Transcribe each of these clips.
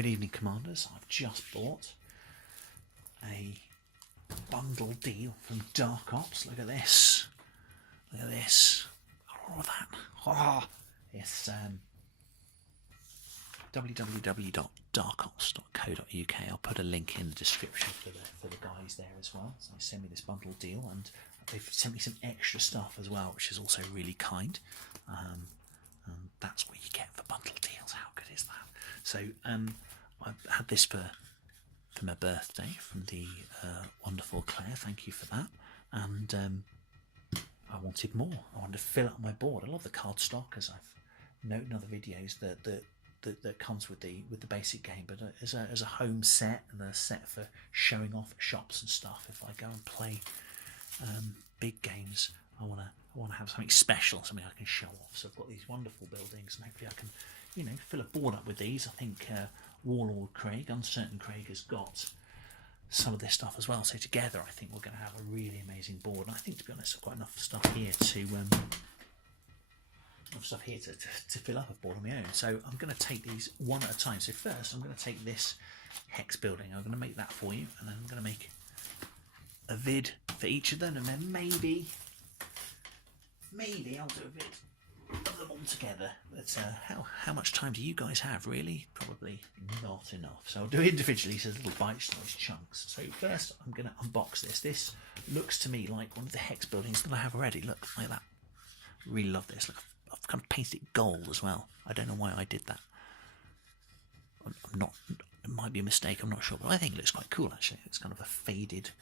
Good evening, Commanders. I've just bought a bundle deal from Darkops. Look at this. Look at this. All of that. Oh, it's www.darkops.co.uk. I'll put a link in the description for the guys there as well. So they sent me this bundle deal, and they've sent me some extra stuff as well, which is also really kind. And that's what you get for bundle deals. How good is that? So I had this for my birthday from the wonderful Claire. Thank you for that. And I wanted more. I wanted to fill up my board. I love the cardstock, as I've noted in other videos, that comes with the basic game, but as a home set and a set for showing off at shops and stuff. If I go and play big games, I want to have something special, something I can show off. So I've got these wonderful buildings, and hopefully I can, fill a board up with these. I think Warlord Craig, Uncertain Craig, has got some of this stuff as well. So together, I think we're going to have a really amazing board. And I think, to be honest, I've got enough stuff here to fill up a board on my own. So I'm going to take these one at a time. So first, I'm going to take this hex building. I'm going to make that for you, and then I'm going to make a vid for each of them, and then maybe I'll do a vid of them all together. But how much time do you guys have, really? Probably not enough. So I'll do it individually, so little bite-sized chunks. So first, I'm going to unbox this. This looks to me like one of the hex buildings that I have already. Look, like that. Really love this. Look, I've kind of painted it gold as well. I don't know why I did that. I'm not. It might be a mistake. I'm not sure, but I think it looks quite cool actually. It's kind of a faded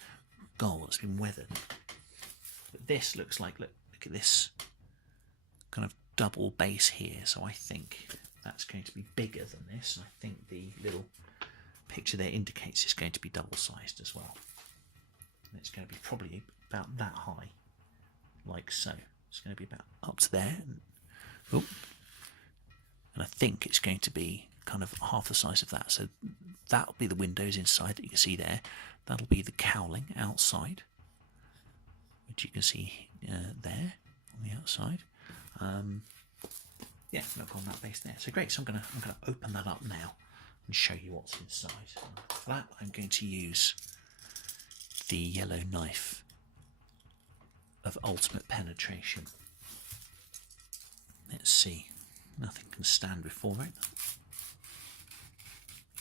gold that's been weathered. But this looks like, look at this kind of double base here. So I think that's going to be bigger than this, and I think the little picture there indicates it's going to be double sized as well. And it's going to be probably about that high, like so. It's going to be about up to there. And I think it's going to be kind of half the size of that. So that'll be the windows inside that you can see there. That'll be the cowling outside, which you can see there on the outside. Yeah, look on that base there. So great. So I'm going to open that up now and show you what's inside. For that, I'm going to use the yellow knife of ultimate penetration. Let's see. Nothing can stand before it.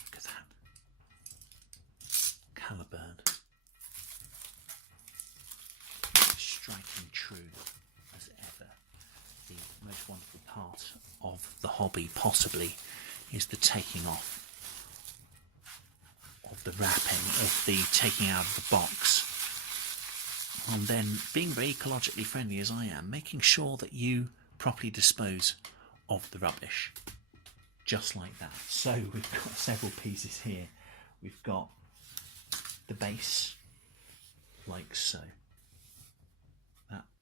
Look at that. Caliburn. Striking true as ever. The most wonderful part of the hobby possibly is the taking off of the wrapping, of the taking out of the box, and then being very ecologically friendly as I am, making sure that you properly dispose of the rubbish, just like that. So we've got several pieces here. We've got the base, like so.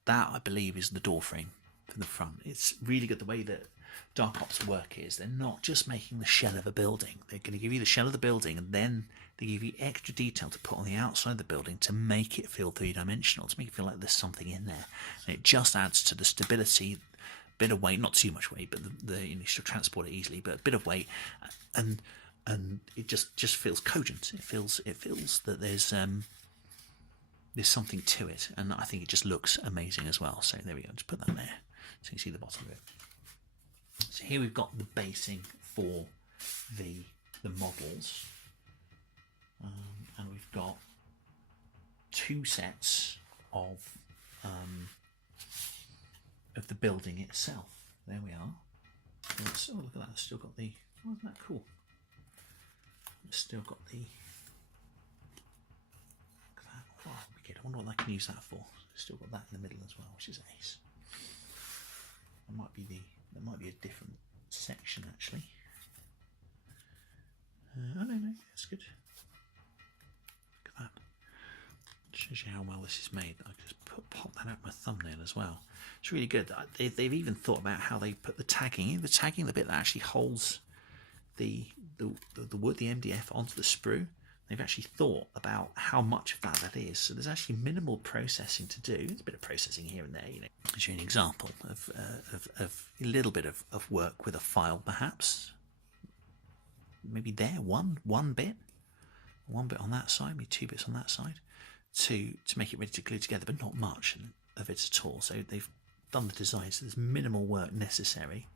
That I believe is the door frame for the front. It's really good the way that Darkops work is. They're not just making the shell of a building. They're going to give you the shell of the building, and then they give you extra detail to put on the outside of the building to make it feel three-dimensional, to make it feel like there's something in there. And it just adds to the stability, bit of weight, not too much weight, but you should transport it easily, but a bit of weight, and it just feels cogent. It feels that there's something to it, and I think it just looks amazing as well. So there we go. Just put that there so you can see the bottom of it. So here we've got the basing for the models, and we've got two sets of the building itself. There we are. Oh, look at that! It's still got the. Oh, isn't that cool? It's still got the. Look at that! Oh, wicked! I wonder what I can use that for. It's still got that in the middle as well, which is ace. That might be a different section actually. I don't know. That's good. Look at that. Shows you how well this is made. I just pop that out my thumbnail as well. It's really good. They've even thought about how they put the tagging in. The tagging, the bit that actually holds the wood, the MDF onto the sprue. They've actually thought about how much of that is. So there's actually minimal processing to do. There's a bit of processing here and there, I'll show you an example of a little bit of work with a file, perhaps. maybe there, one bit on that side, maybe 2 bits on that side, to make it ready to glue together, but not much of it at all. So they've done the design, so there's minimal work necessary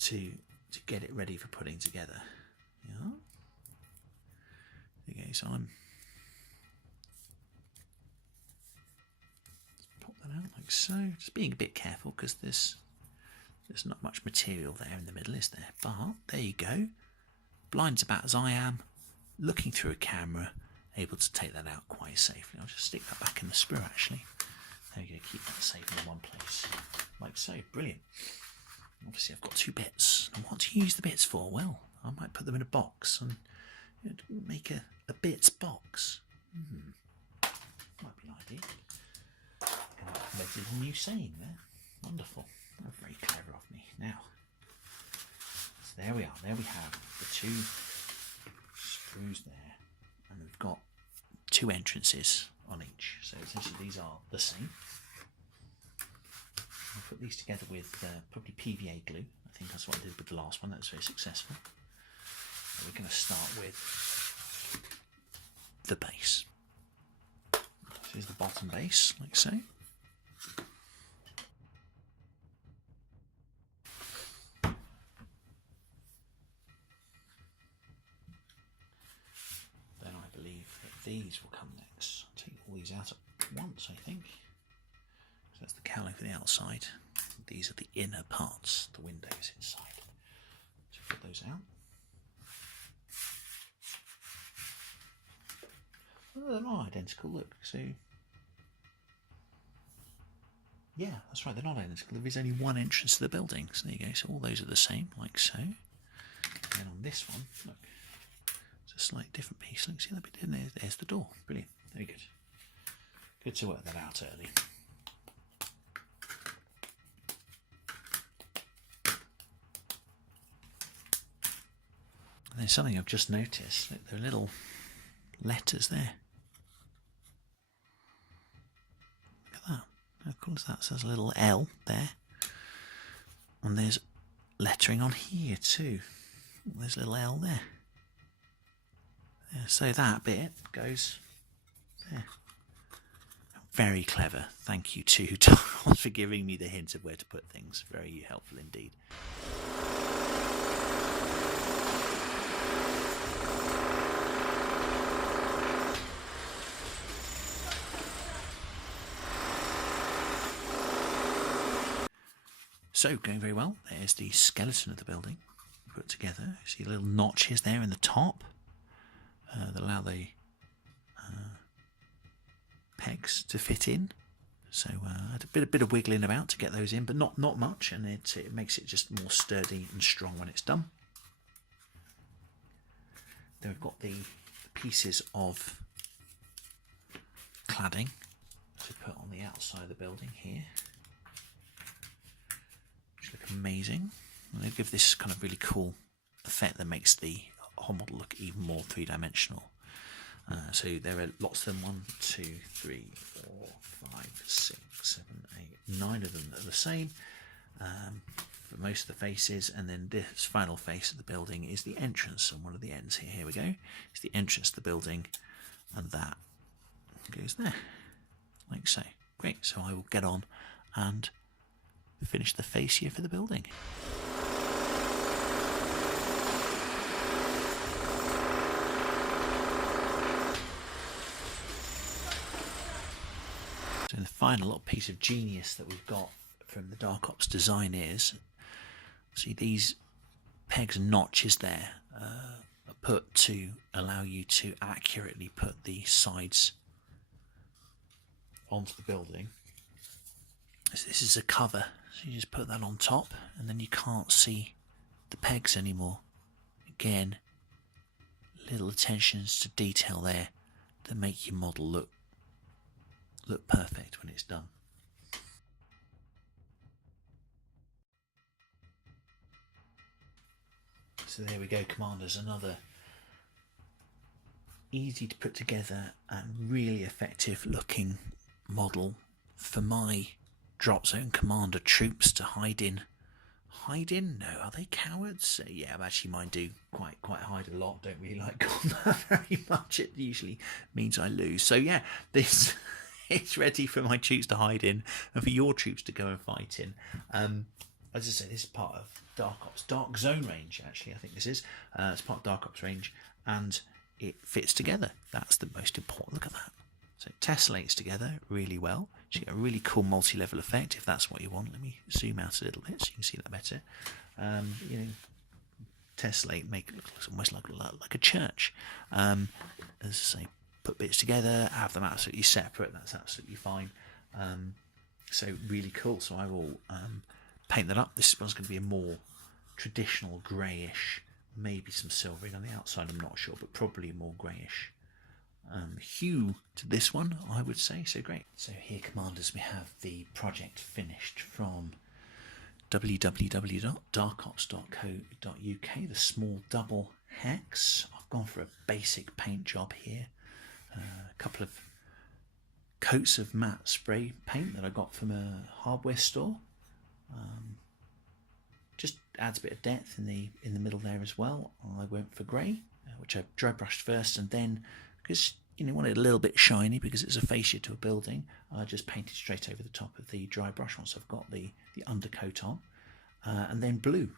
to get it ready for putting together. Yeah. Okay, so I'm pop that out like so. Just being a bit careful because there's not much material there in the middle, is there? But there you go. Blind as about as I am, looking through a camera, able to take that out quite safely. I'll just stick that back in the sprue actually. There you go, keep that safe in one place. Like so, brilliant. Obviously I've got 2 bits. And what to use the bits for? Well, I might put them in a box and make a bits box. Might be an idea. I've invented a new saying there. Wonderful. Oh, very clever of me. Now, so there we are. There we have the 2 sprues there. And we've got 2 entrances on each. So essentially these are the same. I'll put these together with probably PVA glue. I think that's what I did with the last one. That was very successful. So we're going to start with the base. This is the bottom base, like so. Then I believe that these will come next. I'll take all these out at once, I think. So that's the cowling for the outside. These are the inner parts, the windows inside. So put those out. Oh, they're not identical, look. So, yeah, that's right, they're not identical. There is only one entrance to the building. So there you go. So all those are the same, like so. And then on this one, look, it's a slightly different piece. Look, see that bit in there? There's the door. Brilliant. Very good. Good to work that out early. And there's something I've just noticed. Look, there are little letters there. Look at that. How cool is that? It says a little L there. And there's lettering on here too. There's a little L there. Yeah, so that bit goes there. Very clever. Thank you to Darkops for giving me the hint of where to put things. Very helpful indeed. So, going very well. There's the skeleton of the building put together. See little notches there in the top that allow the pegs to fit in. So, I had a bit of wiggling about to get those in, but not much, and it makes it just more sturdy and strong when it's done. Then we've got the pieces of cladding to put on the outside of the building here. Look amazing. And they give this kind of really cool effect that makes the whole model look even more 3-dimensional. So there are lots of them. 1, 2, 3, 4, 5, 6, 7, 8, 9 of them that are the same for most of the faces, and then this final face of the building is the entrance, and one of the ends here. Here we go. It's the entrance to the building, and that goes there, like so. Great. So I will get on and finish the face here for the building. So the final little piece of genius that we've got from the Darkops design is, see these pegs and notches there are put to allow you to accurately put the sides onto the building. So this is a cover, so you just put that on top and then you can't see the pegs anymore. Again, little attentions to detail there that make your model look perfect when it's done. So there we go, Commanders, another easy to put together and really effective looking model for my Dropzone Commander troops to hide hide in? No, are they cowards? Yeah, actually mine do quite hide a lot. Don't really like combat very much. It usually means I lose. So yeah, this it's ready for my troops to hide in and for your troops to go and fight in. As I say, this is part of Darkops Dark Zone range. Actually, I think this is. It's part of Darkops range, and it fits together. That's the most important. Look at that. So it tessellates together really well. So you get a really cool multi-level effect if that's what you want. Let me zoom out a little bit so you can see that better. You know, tessellate, make it look almost like a church. As I say, put bits together, have them absolutely separate. That's absolutely fine. So really cool. So I will paint that up. This one's going to be a more traditional greyish, maybe some silvering on the outside. I'm not sure, but probably more greyish hue to this one, I would say. So great. So here, commanders, we have the project finished from www.darkops.co.uk, the small double hex. I've gone for a basic paint job here. A couple of coats of matte spray paint that I got from a hardware store. Just adds a bit of depth in the middle there as well. I went for grey, which I dry brushed first, and then because you want it a little bit shiny because it's a fascia to a building, I just painted straight over the top of the dry brush once I've got the undercoat on, and then blue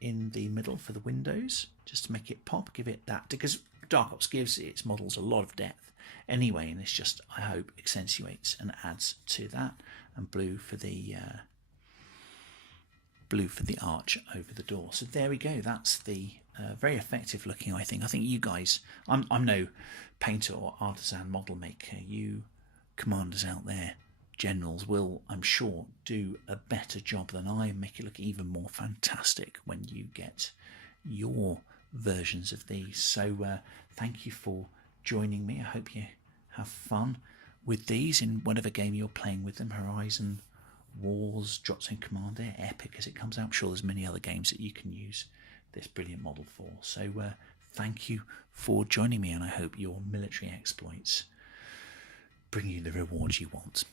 in the middle for the windows just to make it pop, give it that, because Darkops gives its models a lot of depth anyway, and it's just, I hope, accentuates and adds to that. And blue for the arch over the door. So there we go. That's the very effective looking, I think. I think you guys, I'm no painter or artisan model maker. You commanders out there, generals, will, I'm sure, do a better job than I and make it look even more fantastic when you get your versions of these. So thank you for joining me. I hope you have fun with these in whatever game you're playing with them. Horizon, Wars, Dropzone Commander, Epic as it comes out. I'm sure there's many other games that you can use this brilliant model for. So thank you for joining me, and I hope your military exploits bring you the rewards you want.